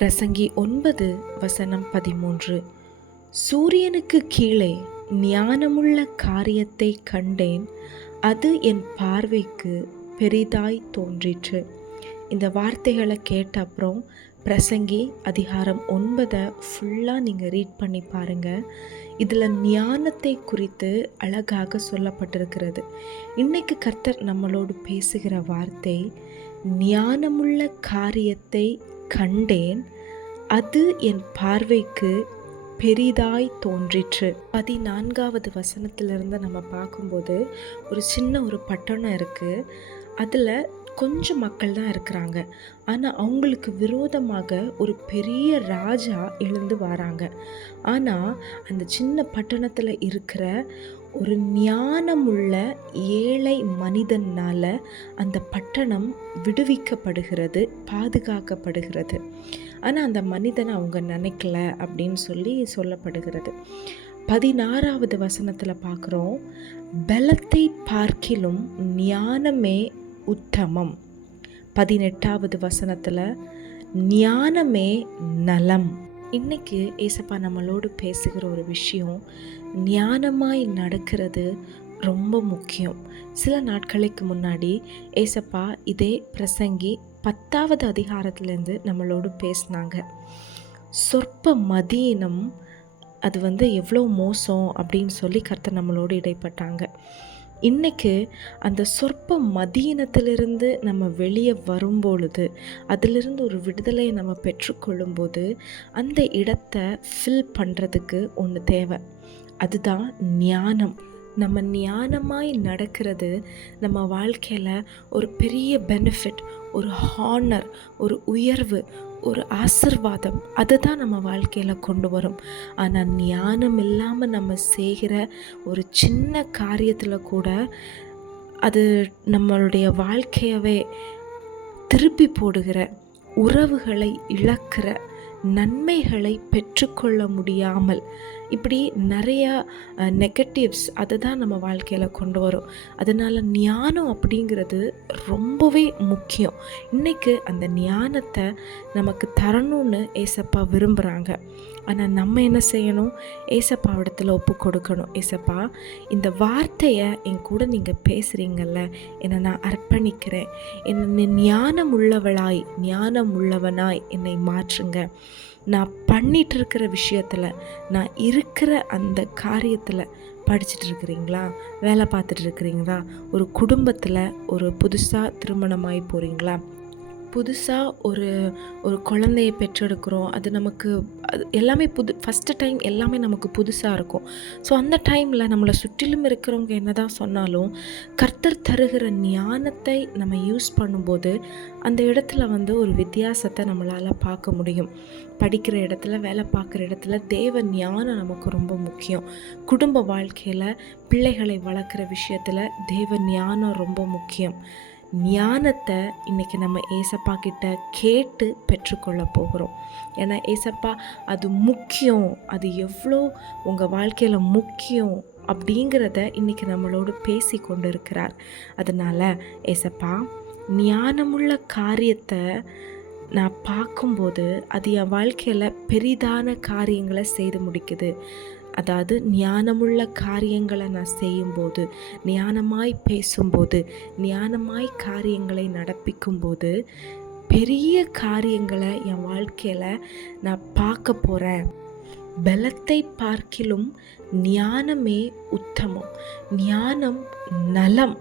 பிரசங்கி ஒன்பது வசனம் பதிமூன்று. சூரியனுக்கு கீழே ஞானமுள்ள காரியத்தை கண்டேன். அது என் பார்வைக்கு பெரிதாய் தோன்றிற்று. இந்த வார்த்தைகளை கேட்ட அப்புறம் பிரசங்கி அதிகாரம் ஒன்பதை ஃபுல்லாக நீங்கள் ரீட் பண்ணி பாருங்கள் இதில் ஞானத்தை குறித்து அழகாக சொல்லப்பட்டிருக்கிறது. இன்றைக்கு கர்த்தர் நம்மளோடு பேசுகிற வார்த்தை ஞானமுள்ள காரியத்தை கண்டேன். அது என் பார்வைக்கு பெரிதாய் தோன்றிற்று. பதினான்காவது வசனத்திலிருந்து நம்ம பார்க்கும்போது ஒரு சின்ன ஒரு பட்டணம் இருக்குது அதில் கொஞ்சம் மக்கள் தான் இருக்கிறாங்க. ஆனால் அவங்களுக்கு விரோதமாக ஒரு பெரிய ராஜா எழுந்து வராங்க. ஆனால் அந்த சின்ன பட்டணத்தில் இருக்கிற ஒரு ஞானமுள்ள ஏழை மனிதனால் அந்த பட்டணம் விடுவிக்கப்படுகிறது பாதுகாக்கப்படுகிறது. ஆனால் அந்த மனிதனை அவங்க நினைக்கல அப்படின்னு சொல்லி சொல்லப்படுகிறது. பதினாறாவது வசனத்தில் பார்க்குறோம் பலத்தை பார்க்கிலும் ஞானமே உத்தமம். பதினெட்டாவது வசனத்தில் ஞானமே நலம். இன்றைக்கி ஏசப்பா நம்மளோடு பேசுகிற ஒரு விஷயம் ஞானமாய் நடக்கிறது ரொம்ப முக்கியம். சில நாட்களுக்கு முன்னாடி ஏசப்பா இதே பிரசங்கி பத்தாவது அதிகாரத்துலேருந்து நம்மளோடு பேசினாங்க. சொற்ப மதியினம் அது வந்து எவ்வளோ மோசம் அப்படின்னு சொல்லி கருத்தை நம்மளோடு இடைப்பட்டாங்க. இன்னைக்கு அந்த சொற்ப மதியினத்திலிருந்து நம்ம வெளியே வரும்பொழுது அதிலிருந்து ஒரு விடுதலையை நம்ம பெற்றுக்கொள்ளும்போது அந்த இடத்த ஃபில் பண்ணுறதுக்கு ஒன்று தேவை. அதுதான் ஞானம். நம்ம ஞானமாய் நடக்கிறது நம்ம வாழ்க்கையில் ஒரு பெரிய பெனிஃபிட் ஒரு ஹானர் ஒரு உயர்வு ஒரு ஆசிர்வாதம். அதை தான் நம்ம வாழ்க்கையில் கொண்டு வரும். ஆனால் ஞானம் இல்லாமல் நம்ம செய்கிற ஒரு சின்ன காரியத்தில் கூட அது நம்மளுடைய வாழ்க்கையவே திருப்பி போடுகிற உறவுகளை இழக்கிற நன்மைகளை பெற்றுக்கொள்ள முடியாமல் இப்படி நிறையா நெகட்டிவ்ஸ் அதை தான் நம்ம வாழ்க்கையில் கொண்டு வரும். அதனால் ஞானம் அப்படிங்கிறது ரொம்பவே முக்கியம். இன்றைக்கு அந்த ஞானத்தை நமக்கு தரணும்னு ஏசப்பா விரும்புகிறாங்க ஆனால் நம்ம என்ன செய்யணும்? ஏசப்பா இடத்துல ஒப்பு கொடுக்கணும். ஏசப்பா இந்த வார்த்தையை என் கூட நீங்கள் பேசுகிறீங்கல்ல என்னை நான் அர்ப்பணிக்கிறேன். என்னை ஞானம் உள்ளவளாய் ஞானம் உள்ளவனாய் என்னை மாற்றுங்க. நான் பண்ணிகிட்டு இருக்கிற விஷயத்தில் நான் இரு இருக்கிற அந்த காரியத்தில் படிச்சுட்டு இருக்கிறீங்களா வேலை பார்த்துட்டு இருக்கிறீங்களா ஒரு குடும்பத்தில் ஒரு புதுசாக திருமணமாகி போகிறீங்களா புதுசாக ஒரு ஒரு குழந்தையை பெற்றெடுக்கிறோம். அது நமக்கு அது எல்லாமே புது ஃபஸ்ட்டு டைம் எல்லாமே நமக்கு புதுசாக இருக்கும். ஸோ அந்த டைமில் நம்மளை சுற்றிலும் இருக்கிறவங்க என்ன தான் சொன்னாலும் கர்த்தர் தருகிற ஞானத்தை நம்ம யூஸ் பண்ணும்போது அந்த இடத்துல வந்து ஒரு வித்தியாசத்தை நம்மளால் பார்க்க முடியும். படிக்கிற இடத்துல வேலை பார்க்குற இடத்துல தேவ ஞானம் நமக்கு ரொம்ப முக்கியம். குடும்ப வாழ்க்கையில் பிள்ளைகளை வளர்க்குற விஷயத்தில் தேவ ஞானம் ரொம்ப முக்கியம். ஞானத்தை இன்றைக்கி நம்ம ஏசப்பா கிட்ட கேட்டு பெற்றுக்கொள்ள போகிறோம். ஏன்னா ஏசப்பா அது முக்கியம். அது எவ்வளோ உங்கள் வாழ்க்கையில் முக்கியம் அப்படிங்கிறத இன்றைக்கி நம்மளோடு பேசி கொண்டு இருக்கிறார் அதனால் ஏசப்பா ஞானமுள்ள காரியத்தை நான் பார்க்கும்போது அது என் வாழ்க்கையில் பெரிதான காரியங்களை செய்து முடிக்குது. அதாவது ஞானமுள்ள காரியங்களை நான் செய்யும்போது ஞானமாய் பேசும்போது ஞானமாய் காரியங்களை நடப்பிக்கும்போது பெரிய காரியங்களை என் வாழ்க்கையில் நான் பார்க்க போகிறேன் பலத்தை பார்க்கிலும் ஞானமே உத்தமம். ஞானம் நலம்.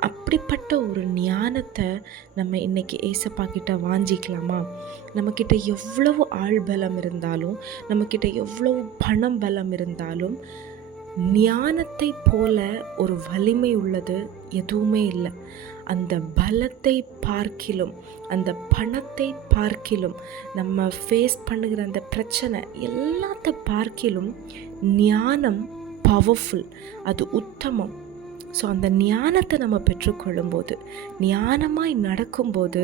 அப்படிப்பட்ட ஒரு ஞானத்தை நம்ம இன்றைக்கி ஏசப்பா கிட்ட வாஞ்சிக்கலாமா? நம்மக்கிட்ட எவ்வளவு ஆள் பலம் இருந்தாலும் நம்மக்கிட்ட எவ்வளவு பணம் பலம் இருந்தாலும் ஞானத்தை போல ஒரு வலிமை உள்ளது எதுவுமே இல்லை. அந்த பலத்தை பார்க்கிலும் அந்த பணத்தை பார்க்கிலும் நம்ம ஃபேஸ் பண்ணுகிற அந்த பிரச்சனை எல்லாத்த பார்க்கிலும் ஞானம் பவர்ஃபுல் அது உத்தமம். ஸோ அந்த ஞானத்தை நம்ம பெற்றுக்கொள்ளும்போது ஞானமாய் நடக்கும்போது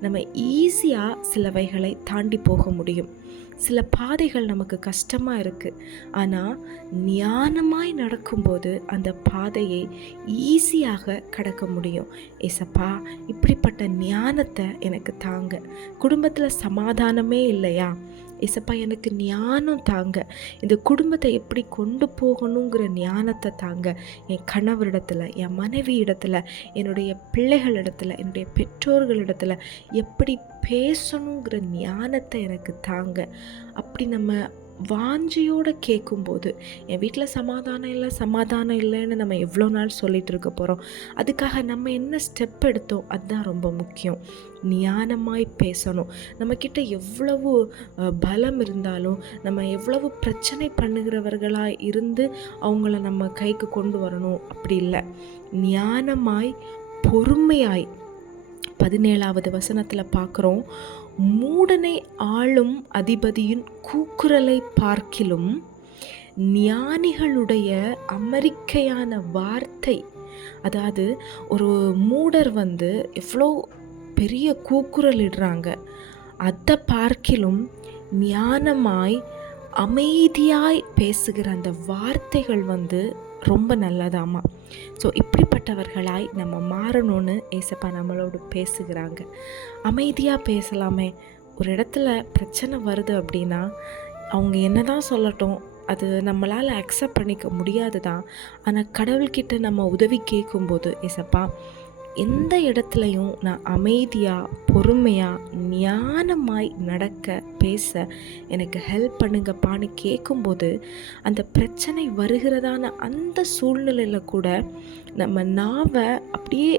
நம்ம ஈஸியாக சிலவைகளை தாண்டி போக முடியும். சில பாதைகள் நமக்கு கஷ்டமாக இருக்குது ஆனால் ஞானமாய் நடக்கும்போது அந்த பாதையை ஈஸியாக கடக்க முடியும். ஏசப்பா இப்படிப்பட்ட ஞானத்தை எனக்கு தாங்க. குடும்பத்தில் சமாதானமே இல்லையா? இசப்பா எனக்கு ஞானம் தாங்க. இந்த குடும்பத்தை எப்படி கொண்டு போகணுங்கிற ஞானத்தை தாங்க என் கணவரிடத்தில் என் மனைவி இடத்துல என்னுடைய பிள்ளைகளிடத்தில் என்னுடைய பெற்றோர்களிடத்தில் எப்படி பேசணுங்கிற ஞானத்தை எனக்கு தாங்க. அப்படி நம்ம வாஞ்சியோடு கேட்கும்போது என் வீட்டில் சமாதானம் இல்லை சமாதானம் இல்லைன்னு நம்ம எவ்வளோ நாள் சொல்லிகிட்டு இருக்க போகிறோம் அதுக்காக நம்ம என்ன ஸ்டெப் எடுத்தோம்? அதுதான் ரொம்ப முக்கியம். ஞானமாய் பேசணும். நம்மக்கிட்ட எவ்வளவு பலம் இருந்தாலும் நம்ம எவ்வளவு பிரச்சனை பண்ணுகிறவர்களாக இருந்து அவங்கள நம்ம கைக்கு கொண்டு வரணும்? அப்படி இல்லை. ஞானமாய் பொறுமையாய் பதினேழாவது வசனத்தில் பார்க்குறோம் மூடனை ஆளும் அதிபதியின் கூக்குரலை பார்க்கிலும் ஞானிகளுடைய அமெரிக்கையான வார்த்தை அதாவது ஒரு மூடர் வந்து எவ்வளோ பெரிய கூக்குரல் இடுறாங்க அதை பார்க்கிலும் ஞானமாய் அமைதியாய் பேசுகிற அந்த வார்த்தைகள் வந்து ரொம்ப நல்லதாம்மா. ஸோ இப்படிப்பட்டவர்களாய் நம்ம மாறணும்னு ஏசப்பா நம்மளோடு பேசுகிறாங்க. அமைதியாக பேசலாமே. ஒரு இடத்துல பிரச்சனை வருது அப்படின்னா அவங்க என்ன தான் சொல்லட்டும் அது நம்மளால் அக்செப்ட் பண்ணிக்க முடியாது தான் ஆனால் கடவுள்கிட்ட நம்ம உதவி கேட்கும்போது ஏசப்பா எந்த இடத்துலையும் நான் அமைதியாக பொறுமையாக ஞானமாய் நடக்க பேச எனக்கு ஹெல்ப் பண்ணுங்கப்பான்னு கேட்கும்போது அந்த பிரச்சனை வருகிறதான அந்த சூழ்நிலையில் கூட நம்ம நாவை அப்படியே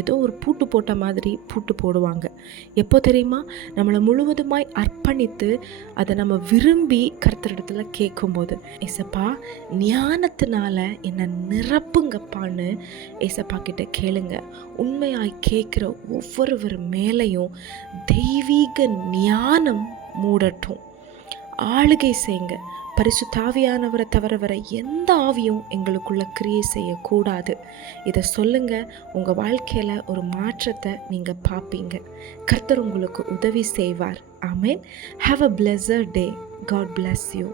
ஏதோ ஒரு பூட்டு போட்ட மாதிரி பூட்டு போடுவாங்க. எப்போ தெரியுமா? நம்மளை முழுவதுமாய் அர்ப்பணித்து அதை நம்ம விரும்பி கருத்தரிடத்துல கேட்கும்போது ஏசப்பா ஞானத்தினால என்னை நிரப்புங்கப்பான்னு ஏசப்பா கிட்ட கேளுங்க. உண்மையாய் கேட்குற ஒவ்வொருவர் மேலேயும் தெய்வீக ஞானம் மூடட்டும். ஆளுகை செய்யுங்க பரிசு தாவியானவரை தவிர வர எந்த ஆவியும் எங்களுக்குள்ள கிரியை செய்யக்கூடாது. இதை சொல்லுங்க. உங்கள் வாழ்க்கையில் ஒரு மாற்றத்தை நீங்கள் பார்ப்பீங்க. கர்த்தர் உங்களுக்கு உதவி செய்வார். ஆமேன். Have a pleasure day God bless you